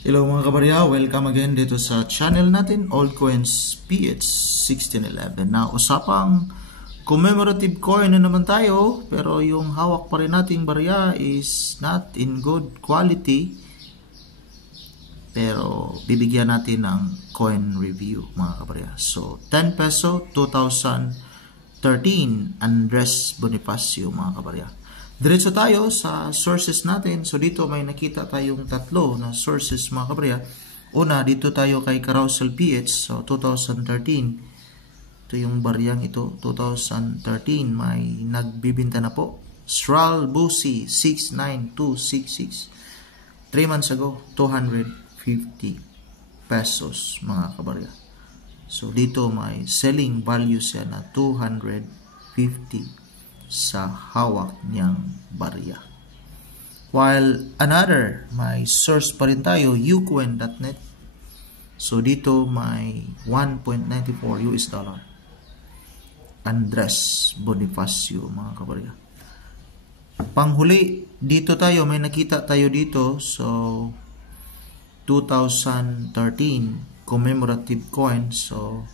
Hello mga kabarya, welcome again dito sa channel natin, Altcoins PH 1611. Na usapang commemorative coin na naman tayo, pero yung hawak pa rin nating barya is not in good quality. Pero bibigyan natin ng coin review mga kabarya. So 10 peso 2013 Andres Bonifacio mga kabarya. Diretso tayo sa sources natin. So dito may nakita tayong tatlo na sources mga kabarya. Una, dito tayo kay Carousel PH. So 2013. Ito yung baryang ito. 2013 may nagbibinta na po. Sral Busi 69266. 3 months ago, 250 pesos mga kabarya. So dito may selling value siya na 250 sa hawak niyang barya. While another, may source pa rin tayo, ucoin.net. So dito may 1.94 US dollar. Andres Bonifacio mga kabarya. Panghuli, dito tayo, may nakita tayo dito. So 2013 commemorative coin. So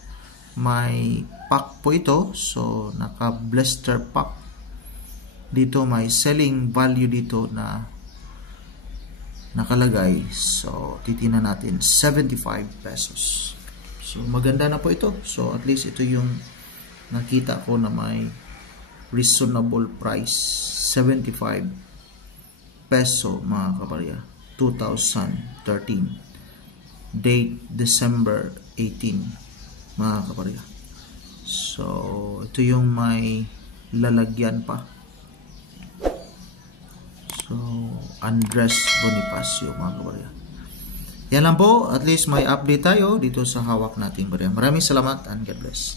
may pack po ito. So naka-blister pack. Dito may selling value dito na nakalagay. So titingnan natin 75 pesos. So maganda na po ito. So at least ito yung nakita ko na may reasonable price. 75 peso mga kabarya. 2013. Date December 18 mga kabarya. So ito yung may lalagyan pa. So, Andres Bonifacio mga kabarya. Yan lang po, at least may update tayo dito sa hawak nating barya. Maraming salamat and God bless.